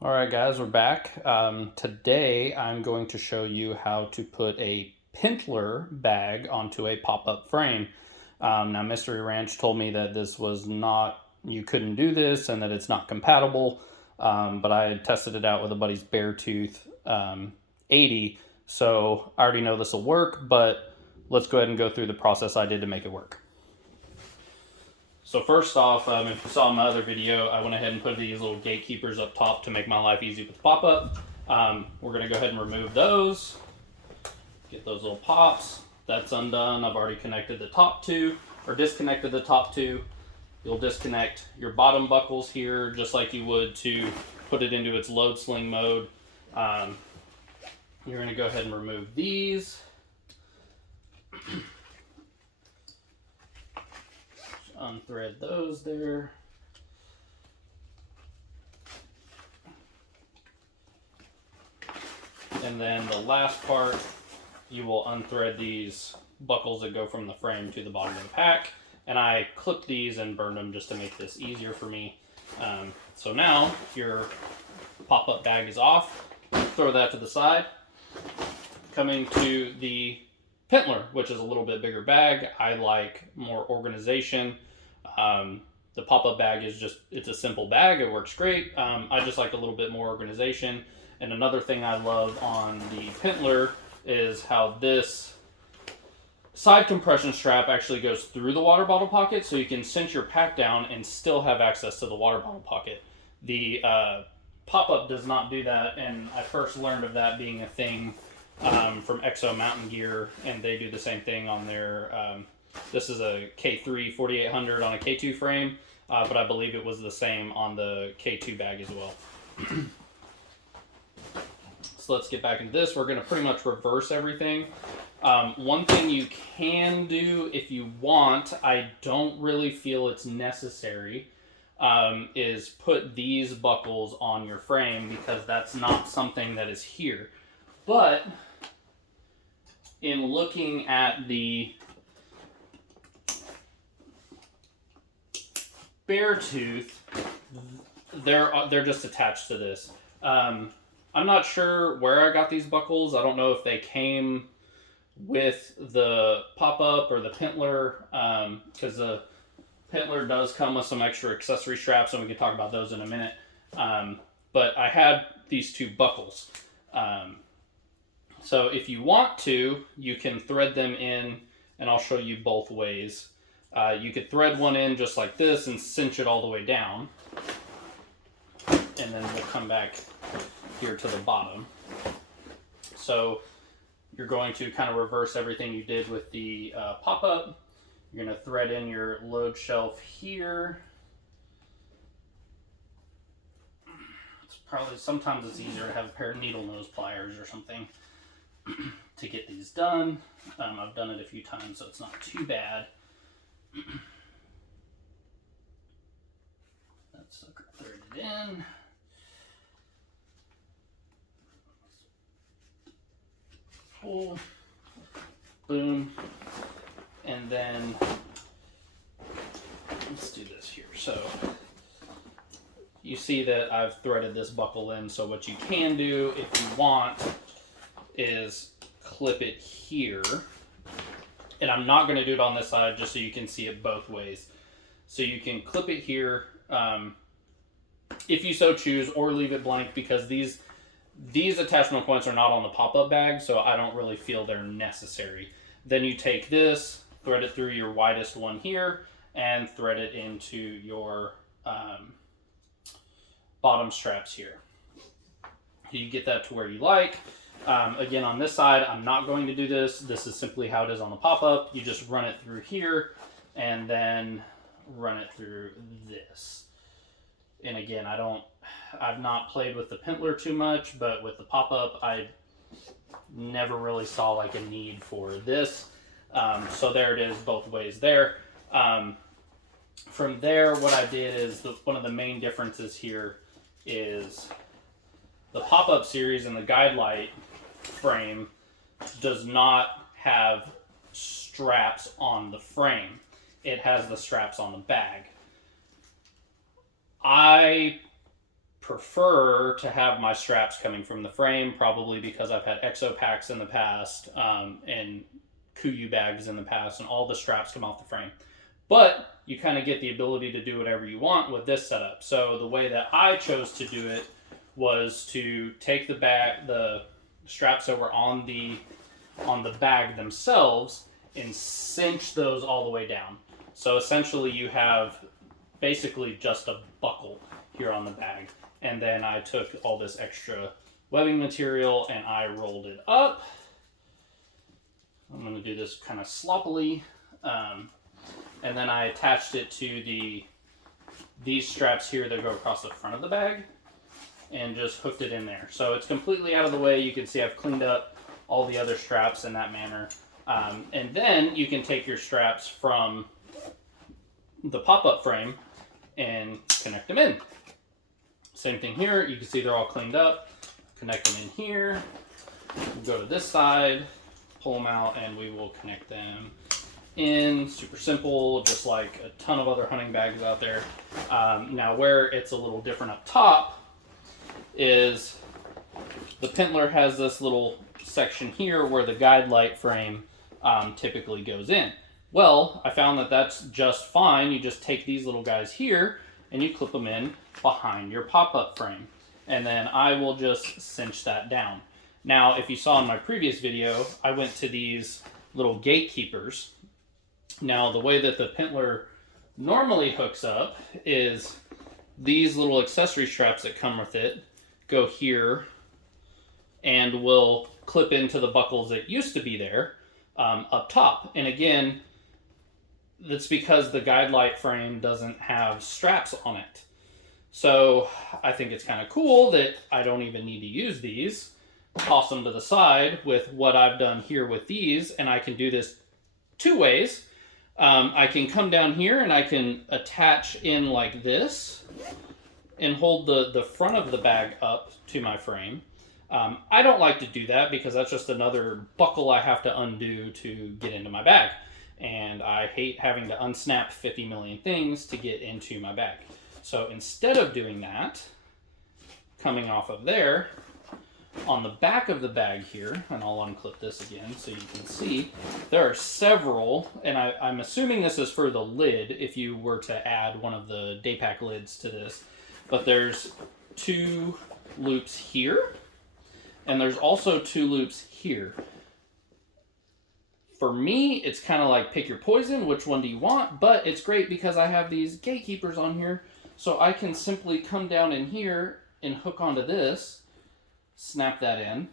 All right, guys, we're back. Today, I'm going to show you how to put a Pintler bag onto a pop-up frame. Now, Mystery Ranch told me that this was not, you couldn't do this and that it's not compatible, but I had tested it out with a buddy's Beartooth 80, so I already know this will work, but let's go ahead and go through the process I did to make it work. So first off, if you saw my other video, I went ahead and put these little gatekeepers up top to make my life easy with the pop-up. We're going to go ahead and remove those. Get those little pops. That's undone. I've already connected the top two, or disconnected the top two. You'll disconnect your bottom buckles here, just like you would to put it into its load sling mode. You're going to go ahead and remove these. Unthread those there. And then the last part, you will unthread these buckles that go from the frame to the bottom of the pack. And I clipped these and burned them just to make this easier for me. So now your pop-up bag is off. Throw that to the side. Coming to the Pintler, which is a little bit bigger bag. I like more organization. The pop-up bag is it's a simple bag. It works great. I just like a little bit more organization. And another thing I love on the Pintler is how this side compression strap actually goes through the water bottle pocket, so you can cinch your pack down and still have access to the water bottle pocket. The pop-up does not do that, and I first learned of that being a thing from Exo Mountain Gear, and they do the same thing on their this is a K3 4800 on a K2 frame, but I believe it was the same on the K2 bag as well. So let's get back into this. We're going to pretty much reverse everything. One thing you can do if you want, I don't really feel it's necessary, is put these buckles on your frame, because that's not something that is here. But in looking at the Beartooth, they're just attached to this. I'm not sure where I got these buckles. I don't know if they came with the pop-up or the Pintler, because the Pintler does come with some extra accessory straps, and we can talk about those in a minute. But I had these two buckles. So if you want to, you can thread them in, and I'll show you both ways. You could thread one in just like this and cinch it all the way down. And then we'll come back here to the bottom. So you're going to kind of reverse everything you did with the pop-up. You're going to thread in your load shelf here. Sometimes it's easier to have a pair of needle nose pliers or something to get these done. I've done it a few times, so it's not too bad. That's threaded in. Pull, boom, and then let's do this here. So you see that I've threaded this buckle in, so what you can do if you want is clip it here. And I'm not going to do it on this side, just so you can see it both ways. So you can clip it here if you so choose, or leave it blank, because these attachment points are not on the pop-up bag, so I don't really feel they're necessary. Then you take this, thread it through your widest one here, and thread it into your bottom straps here. You get that to where you like. Again, on this side, I'm not going to do this. This is simply how it is on the pop-up. You just run it through here, and then run it through this. And again, I've not played with the Pintler too much, but with the pop-up, I never really saw like a need for this. So there it is, both ways there. From there, what I did is, one of the main differences here is the pop-up series and the guide light frame does not have straps on the frame. It has the straps on the bag. I prefer to have my straps coming from the frame, probably because I've had exo packs in the past and Kuyu bags in the past, and all the straps come off the frame. But you kind of get the ability to do whatever you want with this setup. So the way that I chose to do it was to take the straps that were on the bag themselves and cinch those all the way down. So essentially you have basically just a buckle here on the bag. And then I took all this extra webbing material and I rolled it up. I'm going to do this kind of sloppily. And then I attached it to these straps here that go across the front of the bag and just hooked it in there. So it's completely out of the way. You can see I've cleaned up all the other straps in that manner. And then you can take your straps from the pop-up frame and connect them in. Same thing here. You can see they're all cleaned up. Connect them in here. Go to this side, pull them out, and we will connect them in. Super simple, just like a ton of other hunting bags out there. Now where it's a little different up top is the Pintler has this little section here where the guide light frame typically goes in. Well, I found that that's just fine. You just take these little guys here and you clip them in behind your pop-up frame. And then I will just cinch that down. Now, if you saw in my previous video, I went to these little Gatekeepers. Now, the way that the Pintler normally hooks up is these little accessory straps that come with it go here and will clip into the buckles that used to be there up top. And again, that's because the guide light frame doesn't have straps on it. So I think it's kind of cool that I don't even need to use these. Toss them to the side with what I've done here with these, and I can do this two ways. I can come down here and I can attach in like this and hold the front of the bag up to my frame. I don't like to do that because that's just another buckle I have to undo to get into my bag. And I hate having to unsnap 50 million things to get into my bag. So instead of doing that, coming off of there, on the back of the bag here, and I'll unclip this again so you can see, there are several, and I'm assuming this is for the lid if you were to add one of the day pack lids to this, but there's 2 loops here, and there's also 2 loops here. For me, it's kind of like pick your poison, which one do you want, but it's great because I have these Gatekeepers on here, so I can simply come down in here and hook onto this, snap that in.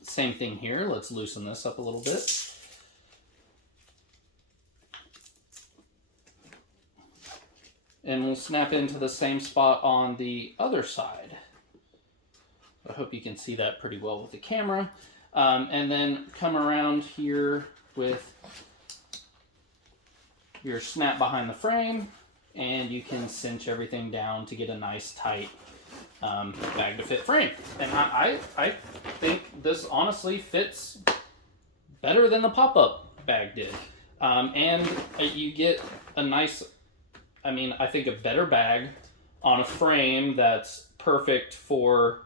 Same thing here. Let's loosen this up a little bit. And we'll snap into the same spot on the other side. I hope you can see that pretty well with the camera. And then come around here with your snap behind the frame, and you can cinch everything down to get a nice tight bag to fit frame. And I think this honestly fits better than the pop-up bag did. And you get a nice, I think a better bag on a frame that's perfect for,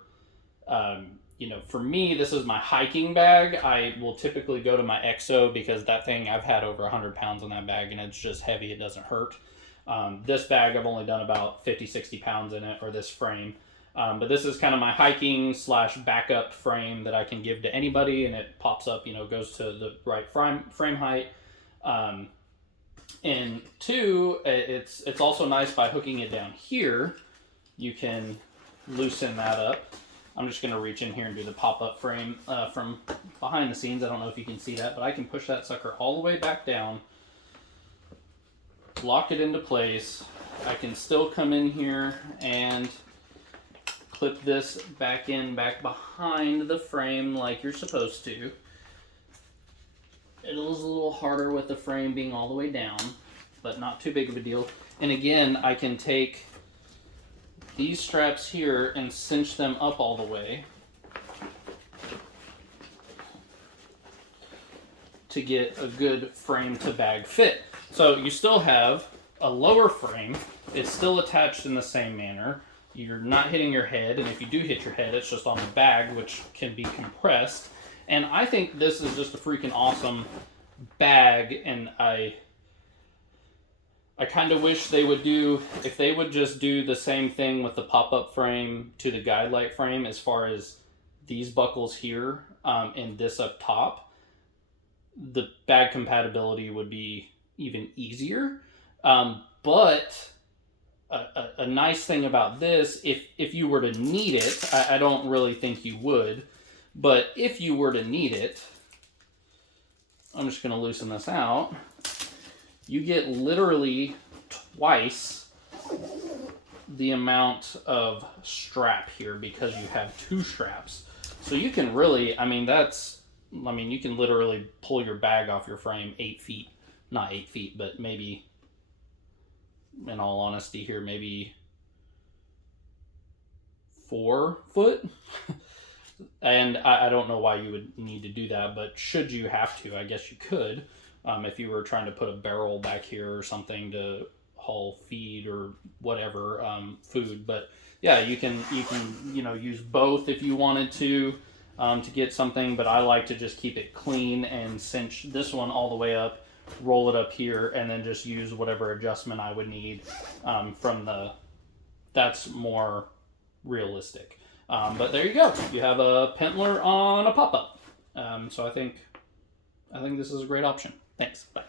for me, this is my hiking bag. I will typically go to my EXO because that thing, I've had over 100 pounds on that bag and it's just heavy, it doesn't hurt. This bag, I've only done about 50, 60 pounds in it, or this frame. But this is kind of my hiking / backup frame that I can give to anybody, and it pops up, goes to the right frame height. And 2, it's also nice by hooking it down here, you can loosen that up. I'm just going to reach in here and do the pop-up frame from behind the scenes. I don't know if you can see that, but I can push that sucker all the way back down, lock it into place. I can still come in here and clip this back behind the frame like you're supposed to. It is a little harder with the frame being all the way down, but not too big of a deal. And again, I can take these straps here and cinch them up all the way to get a good frame to bag fit. So you still have a lower frame. It's still attached in the same manner. you're not hitting your head, and if you do hit your head, it's just on the bag, which can be compressed. And I think this is just a freaking awesome bag, and I kind of wish they would if they would just do the same thing with the pop-up frame to the guide light frame as far as these buckles here and this up top, the bag compatibility would be even easier. But a nice thing about this, if you were to need it, I don't really think you would, but if you were to need it, I'm just going to loosen this out. You get literally twice the amount of strap here because you have 2 straps. So you can really, you can literally pull your bag off your frame 8 feet. Not 8 feet, but maybe, in all honesty here, maybe 4 foot. And I don't know why you would need to do that, but should you have to, I guess you could. If you were trying to put a barrel back here or something to haul feed or whatever, food. But yeah, you can use both if you wanted to get something, but I like to just keep it clean and cinch this one all the way up, roll it up here, and then just use whatever adjustment I would need that's more realistic. But there you go. You have a Pintler on a pop-up. So I think this is a great option. Thanks. Bye.